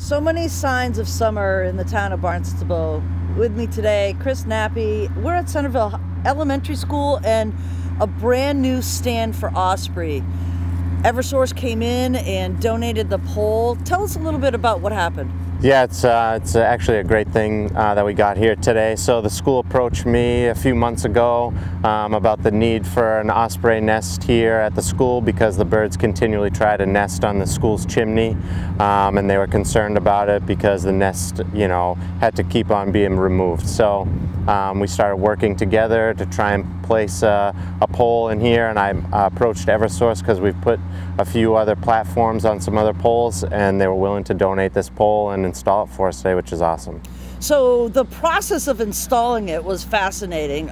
So many signs of summer in the town of Barnstable. With me today, Chris Nappy. We're at Centerville Elementary School and a brand new stand for Osprey. Eversource came in and donated the pole. Tell us a little bit about what happened. Yeah, it's actually a great thing that we got here today. So the school approached me a few months ago about the need for an osprey nest here at the school because the birds continually try to nest on the school's chimney, and they were concerned about it because the nest, had to keep on being removed. So we started working together to try and place a pole in here, and I approached Eversource because we've put a few other platforms on some other poles, and they were willing to donate this pole and install it for us today, which is awesome. So the process of installing it was fascinating.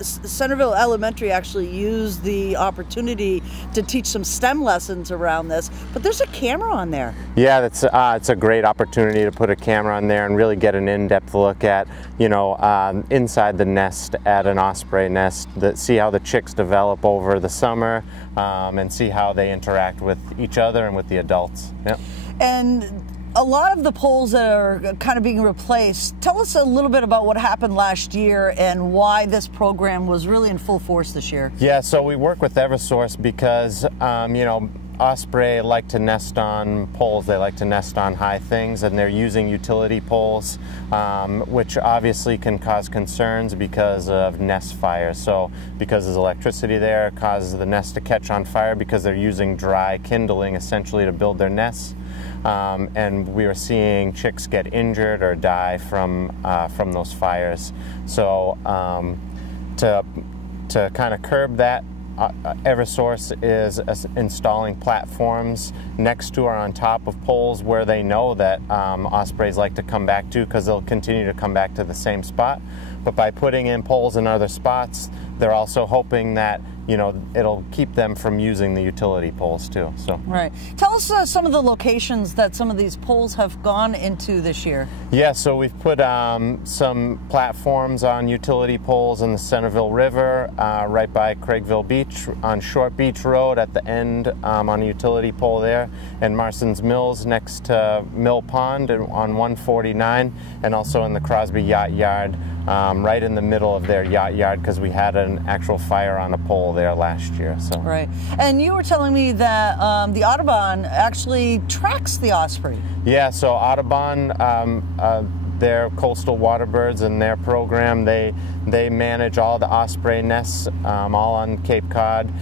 Centerville Elementary actually used the opportunity to teach some STEM lessons around this, but there's a camera on there. Yeah, it's a great opportunity to put a camera on there and really get an in-depth look at, inside the nest at an osprey nest, see how the chicks develop over the summer, and see how they interact with each other and with the adults. Yep. And a lot of the poles that are kind of being replaced, tell us a little bit about what happened last year and why this program was really in full force this year. Yeah, so we work with Eversource because, osprey like to nest on poles. They like to nest on high things, and they're using utility poles, which obviously can cause concerns because of nest fires. So because there's electricity there, it causes the nest to catch on fire because they're using dry kindling essentially to build their nests. And we were seeing chicks get injured or die from those fires. So to kind of curb that, Eversource is installing platforms next to or on top of poles where they know that ospreys like to come back to, because they'll continue to come back to the same spot. But by putting in poles in other spots, they're also hoping that it'll keep them from using the utility poles too. So right. Tell us some of the locations that some of these poles have gone into this year. Yeah, so we've put some platforms on utility poles in the Centerville River, right by Craigville Beach, on Short Beach Road at the end on a utility pole there, and Marston's Mills next to Mill Pond on 149, and also in the Crosby Yacht Yard, right in the middle of their yacht yard, because we had an actual fire on a pole there last year. So right. And you were telling me that the Audubon actually tracks the osprey. Yeah, so Audubon, their coastal water birds and their program, they manage all the osprey nests, all on Cape Cod.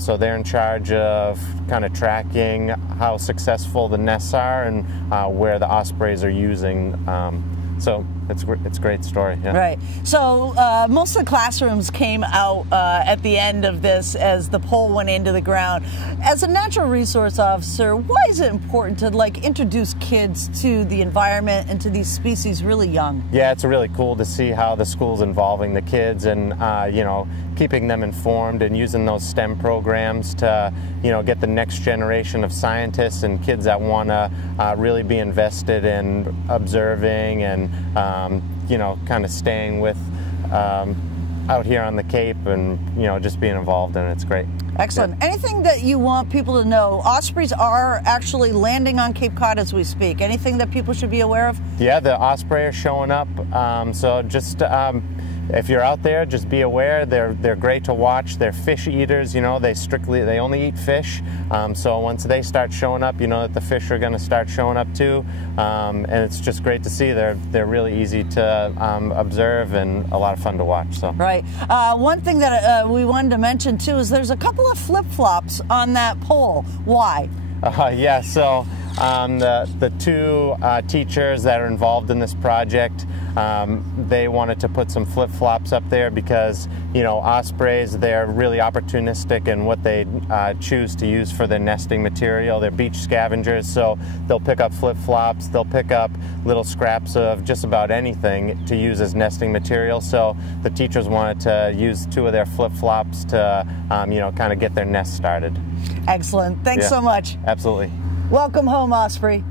So they're in charge of kind of tracking how successful the nests are and where the ospreys are using. So it's a great story. Yeah. Right. So most of the classrooms came out at the end of this as the pole went into the ground. As a natural resource officer, why is it important to introduce kids to the environment and to these species really young? Yeah, it's really cool to see how the school's involving the kids and keeping them informed and using those STEM programs to get the next generation of scientists and kids that want to really be invested in observing and kind of staying with out here on the Cape and just being involved in it. It's great. Excellent. Yeah. Anything that you want people to know? Ospreys are actually landing on Cape Cod as we speak. Anything that people should be aware of? Yeah, the osprey are showing up. So just if you're out there, just be aware. They're great to watch. They're fish eaters. They only eat fish. So once they start showing up, that the fish are going to start showing up too. And it's just great to see. They're really easy to observe and a lot of fun to watch. So right. One thing that we wanted to mention too is there's a couple of flip-flops on that pole. Why? Yeah. So the two teachers that are involved in this project, they wanted to put some flip-flops up there because ospreys, they're really opportunistic in what they choose to use for their nesting material. They're beach scavengers, so they'll pick up flip-flops, they'll pick up little scraps of just about anything to use as nesting material. So the teachers wanted to use two of their flip-flops to kind of get their nest started. Excellent. Thanks so much. Absolutely. Welcome home, Osprey.